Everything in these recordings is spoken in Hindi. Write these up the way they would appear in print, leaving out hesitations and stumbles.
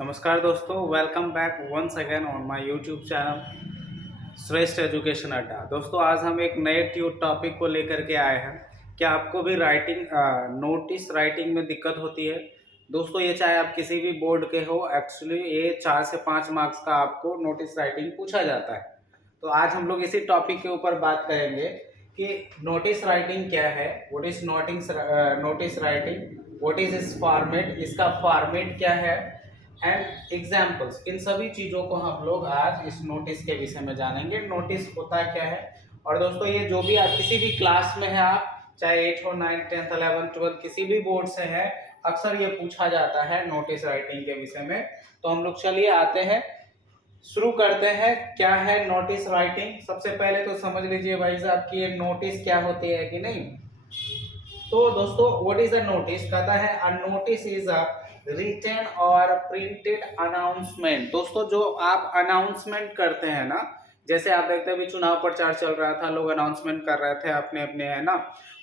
नमस्कार दोस्तों, welcome back once again on my YouTube channel Shreshth education Adda. दोस्तों, आज हम एक नए टॉपिक को लेकर के आए हैं। क्या आपको भी नोटिस राइटिंग में दिक्कत होती है? दोस्तों, ये चाहे आप किसी भी बोर्ड के हो, एक्चुअली ये 4 से 5 मार्क्स का आपको नोटिस राइटिंग पूछा जाता है। तो आज हम लोग इसी टॉपिक के ऊपर बात करेंगे कि नोटिस राइटिंग क्या है, what is notice writing, what is इस फॉर्मेट, इसका फॉर्मेट क्या है एंड एग्जाम्पल्स। इन सभी चीज़ों को हम लोग आज इस नोटिस के विषय में जानेंगे। नोटिस होता क्या है, और दोस्तों ये जो भी आप किसी भी क्लास में है, आप चाहे 8 हो, 9, 10, 11, 12 किसी भी बोर्ड से है, अक्सर ये पूछा जाता है नोटिस राइटिंग के विषय में। तो हम लोग चलिए आते हैं, शुरू करते हैं। क्या है नोटिस राइटिंग? सबसे पहले तो समझ लीजिए भाई साहब कि ये नोटिस क्या होती है कि नहीं। तो दोस्तों, व्हाट इज अ नोटिस? कहता है a notice is a written or printed announcement. दोस्तों, जो आप अनाउंसमेंट करते हैं ना, जैसे आप देखते हैं अभी चुनाव प्रचार चल रहा था, लोग अनाउंसमेंट कर रहे थे अपने अपने, है ना।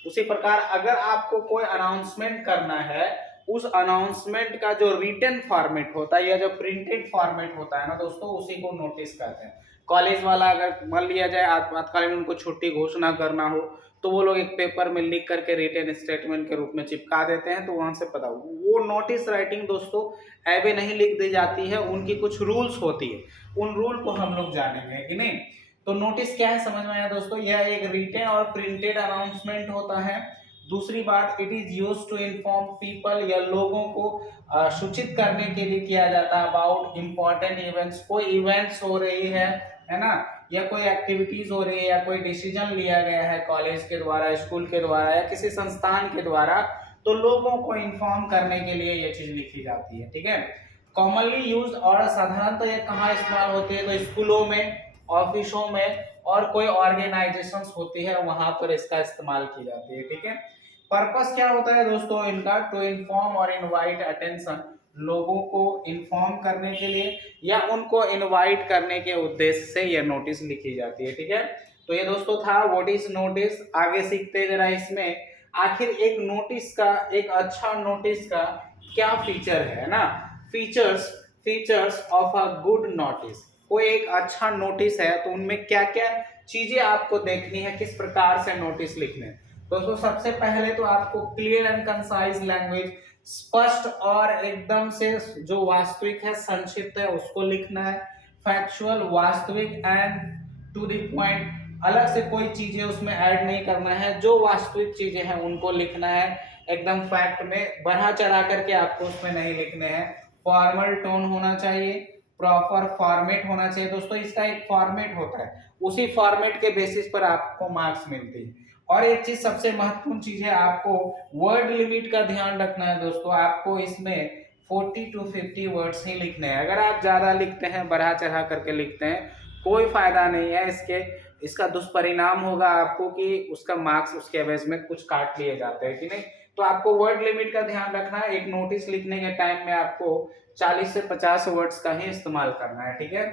उसी प्रकार अगर आपको कोई अनाउंसमेंट करना है, उस अनाउंसमेंट का जो रिटन फॉर्मेट होता है या जो प्रिंटेड फॉर्मेट होता है ना दोस्तों, उसी को नोटिस कहते हैं। कॉलेज वाला अगर मान लिया जाए आपातकालीन उनको छुट्टी घोषणा करना हो, तो वो लोग एक पेपर में लिख करके रिटन स्टेटमेंट के रूप में चिपका देते हैं, तो वहां से पता हो। वो नोटिस राइटिंग दोस्तों ऐवे नहीं लिख दी जाती है, उनकी कुछ रूल्स होती है, उन रूल को हम लोग जानेंगे कि नहीं। तो नोटिस क्या है, समझ में आया दोस्तों? यह एक रिटन और प्रिंटेड अनाउंसमेंट होता है। दूसरी बात, it is use to inform people, या लोगों को सूचित करने के लिए किया जाता है अबाउट इम्पोर्टेंट इवेंट्स। कोई इवेंट्स हो रही है ना, या कोई एक्टिविटीज हो रही है, या कोई डिसीजन लिया गया है कॉलेज के द्वारा, स्कूल के द्वारा, या किसी संस्थान के द्वारा, तो लोगों को इन्फॉर्म करने के लिए ये चीज लिखी जाती है, ठीक है। कॉमनली यूज, और साधारणतः ये कहाँ इस्तेमाल होती है? तो स्कूलों में, ऑफिसों में, और कोई ऑर्गेनाइजेशंस होती है वहां पर इसका इस्तेमाल की जाती है, ठीक है। पर्पस क्या होता है दोस्तों इनका? टू इन्फॉर्म और इनवाइट अटेंशन, लोगों को इन्फॉर्म करने के लिए या उनको इनवाइट करने के उद्देश्य से यह नोटिस लिखी जाती है, ठीक है। तो ये दोस्तों था व्हाट इज नोटिस। आगे सीखते जरा इसमें, आखिर एक नोटिस का, एक अच्छा नोटिस का क्या फीचर है ना। Features features of a good notice. कोई एक अच्छा नोटिस है तो उनमें क्या क्या चीजें आपको देखनी है, किस प्रकार से नोटिस लिखने। दोस्तों, सबसे पहले तो आपको क्लियर एंड कंसाइज लैंग्वेज, स्पष्ट और एकदम से जो वास्तविक है, संक्षिप्त है, उसको लिखना है। फैक्चुअल, वास्तविक एंड टू द पॉइंट, अलग से कोई चीजें उसमें ऐड नहीं करना है, जो वास्तविक चीजें हैं उनको लिखना है, एकदम फैक्ट में बढ़ा चढ़ा करके आपको उसमें नहीं लिखने हैं। फॉर्मल टोन होना चाहिए, प्रॉपर फॉर्मेट होना चाहिए। दोस्तों, इसका एक फॉर्मेट होता है, उसी फॉर्मेट के बेसिस पर आपको मार्क्स मिलते हैं। और एक चीज सबसे महत्वपूर्ण चीज है, आपको वर्ड लिमिट का ध्यान रखना है दोस्तों। आपको इसमें 40 to 50 वर्ड्स ही लिखने हैं। अगर आप ज्यादा लिखते हैं, बढ़ा चढ़ा करके लिखते हैं, कोई फायदा नहीं है। इसका दुष्परिणाम होगा आपको कि उसका मार्क्स उसके एवरेज में कुछ काट लिए जाते हैं कि नहीं। तो आपको वर्ड लिमिट का ध्यान रखना है। एक नोटिस लिखने के टाइम में आपको 40 से 50 वर्ड्स का ही इस्तेमाल करना है, ठीक है।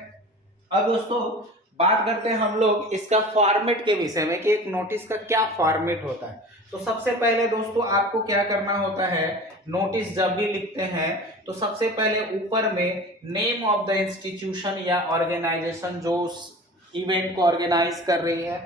अब दोस्तों, बात करते हैं हम लोग इसका फॉर्मेट के विषय में कि एक नोटिस का क्या फॉर्मेट होता है। तो सबसे पहले दोस्तों आपको क्या करना होता है, नोटिस जब भी लिखते हैं तो सबसे पहले ऊपर में नेम ऑफ द इंस्टीट्यूशन या ऑर्गेनाइजेशन जो उस इवेंट को ऑर्गेनाइज कर रही है,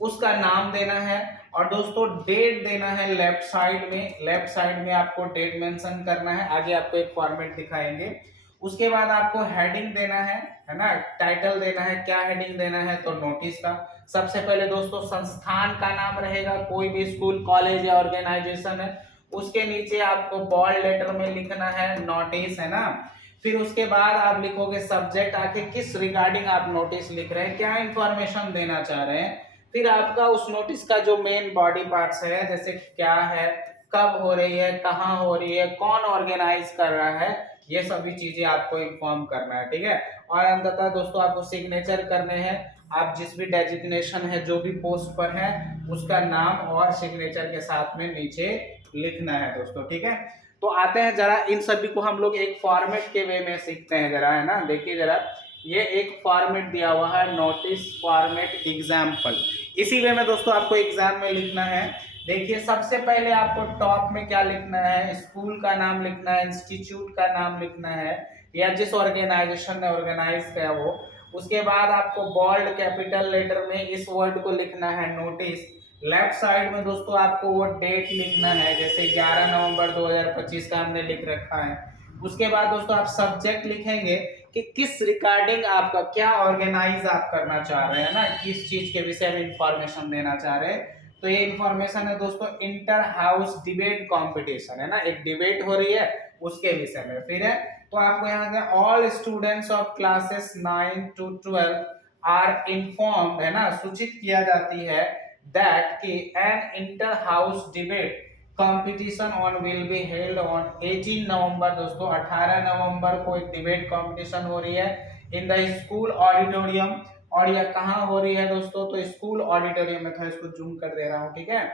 उसका नाम देना है। और दोस्तों, डेट देना है लेफ्ट साइड में। लेफ्ट साइड में आपको डेट मेंशन करना है। आगे आपको एक फॉर्मेट दिखाएंगे। उसके बाद आपको हेडिंग देना है ना, टाइटल देना है। क्या हेडिंग देना है? तो नोटिस का सबसे पहले दोस्तों संस्थान का नाम रहेगा, कोई भी स्कूल, कॉलेज या ऑर्गेनाइजेशन है, उसके नीचे आपको बोल्ड लेटर में लिखना है नोटिस, है ना। फिर उसके बाद आप लिखोगे सब्जेक्ट, आके किस रिगार्डिंग आप नोटिस लिख रहे हैं, क्या इंफॉर्मेशन देना चाह रहे हैं। फिर आपका उस नोटिस का जो मेन बॉडी पार्ट्स है, जैसे क्या है, कब हो रही है, कहाँ हो रही है, कौन ऑर्गेनाइज कर रहा है, ये सभी चीजें आपको इन्फॉर्म करना है, ठीक है। और अंततः दोस्तों आपको सिग्नेचर करने हैं। आप जिस भी डेजिग्नेशन है, जो भी पोस्ट पर है, उसका नाम और सिग्नेचर के साथ में नीचे लिखना है दोस्तों, ठीक है। तो आते हैं जरा, इन सभी को हम लोग एक फॉर्मेट के वे में सीखते हैं जरा, है ना। देखिए जरा, ये एक फॉर्मेट दिया हुआ है, नोटिस फॉर्मेट एग्जाम्पल। इसी वे में दोस्तों आपको एग्जाम में लिखना है। देखिए, सबसे पहले आपको टॉप में क्या लिखना है, स्कूल का नाम लिखना है, इंस्टीट्यूट का नाम लिखना है, या जिस ऑर्गेनाइजेशन ने ऑर्गेनाइज किया वो। उसके बाद आपको बोल्ड कैपिटल लेटर में इस वर्ड को लिखना है नोटिस। लेफ्ट साइड में दोस्तों आपको वो डेट लिखना है, जैसे 11 नवंबर 2025 का हमने लिख रखा है। उसके बाद दोस्तों आप सब्जेक्ट लिखेंगे कि किस रिगार्डिंग आपका क्या ऑर्गेनाइज आप करना चाह रहे हैं ना, किस चीज के विषय में इंफॉर्मेशन देना चाह रहे हैं। तो ये इंफॉर्मेशन है दोस्तों इंटर हाउस डिबेट कंपटीशन है ना, एक डिबेट हो रही है उसके विषय में। फिर है तो आपको यहाँ से all students of classes 9 to 12 are informed है ना, सूचित किया जाती है दैट कि an inter house debate competition on will be held on 18 November. दोस्तों 18 नवंबर को एक डिबेट कंपटीशन हो रही है इन द स्कूल ऑडिटोरियम। और यह कहाँ हो रही है दोस्तों, तो स्कूल ऑडिटोरियम में था, इसको जूम कर दे रहा हूँ, ठीक है।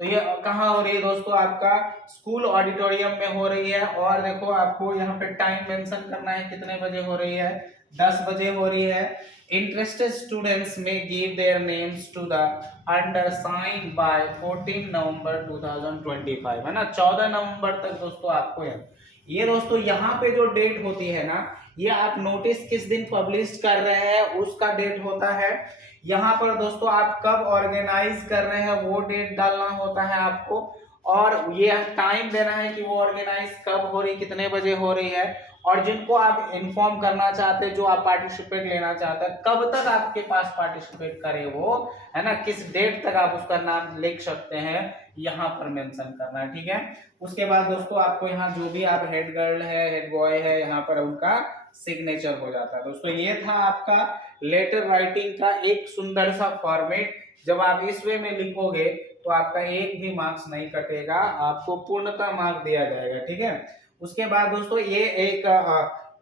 तो ये कहाँ हो रही है दोस्तों, आपका स्कूल ऑडिटोरियम में हो रही है। और देखो आपको यहाँ पे टाइम मेंशन करना है, कितने बजे हो रही है, 10 बजे हो रही है। Interested students may give their names to the undersigned by 14 November 2025 है ना, 14 नवंबर तक दोस्तों आपको ये दोस्तों यहाँ पे जो डेट होती है ना, ये आप नोटिस किस दिन पब्लिश कर रहे हैं उसका डेट होता है। यहाँ पर दोस्तों आप कब ऑर्गेनाइज कर रहे हैं वो डेट डालना होता है आपको, और ये टाइम देना है कि वो ऑर्गेनाइज कब हो रही, कितने बजे हो रही है, और जिनको आप इन्फॉर्म करना चाहते हैं, जो आप पार्टिसिपेट लेना चाहते हैं, कब तक आपके पास पार्टिसिपेट करे वो है ना, किस डेट तक आप उसका नाम लिख सकते हैं, यहाँ पर मेंशन करना है, ठीक है। उसके बाद दोस्तों आपको यहाँ जो भी आप हेड गर्ल है, हेड बॉय है, यहाँ पर उनका सिग्नेचर हो जाता है। दोस्तों ये था आपका लेटर राइटिंग का एक सुंदर सा फॉर्मेट। जब आप इस वे में लिखोगे तो आपका एक भी मार्क्स नहीं कटेगा, आपको पूर्णतः मार्क दिया जाएगा, ठीक है। उसके बाद दोस्तों ये एक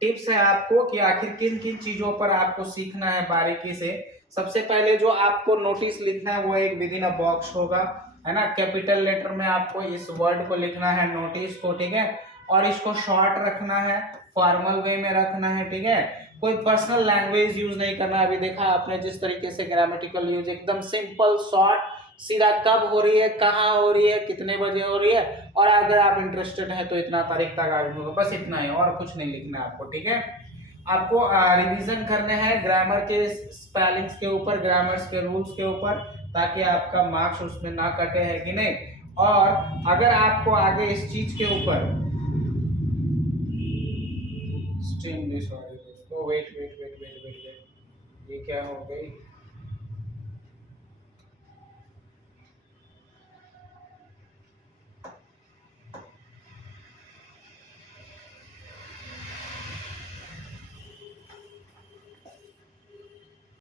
टिप्स है आपको कि आखिर किन किन चीजों पर आपको सीखना है बारीकी से। सबसे पहले जो आपको नोटिस लिखना है वो एक विदिन अ बॉक्स होगा, है ना। कैपिटल लेटर में आपको इस वर्ड को लिखना है नोटिस को, ठीक है, और इसको शॉर्ट रखना है, फॉर्मल वे में रखना है, ठीक है। कोई पर्सनल लैंग्वेज यूज नहीं करना। अभी देखा आपने जिस तरीके से ग्रामेटिकल यूज, एकदम सिंपल शॉर्ट सीधा, कब हो रही है, कहाँ हो रही है, कितने बजे हो रही है, और अगर आप इंटरेस्टेड है तो इतना तारीख तक आगे होगा, बस इतना ही, और कुछ नहीं लिखना है आपको, ठीक है। आपको रिवीजन करने हैं ग्रामर के स्पेलिंग्स के ऊपर, ग्रामर्स के रूल्स के ऊपर, ताकि आपका मार्क्स उसमें ना कटे, है कि नहीं। और अगर आपको आगे इस चीज के ऊपर दोस्तों वेट, ये क्या हो गई।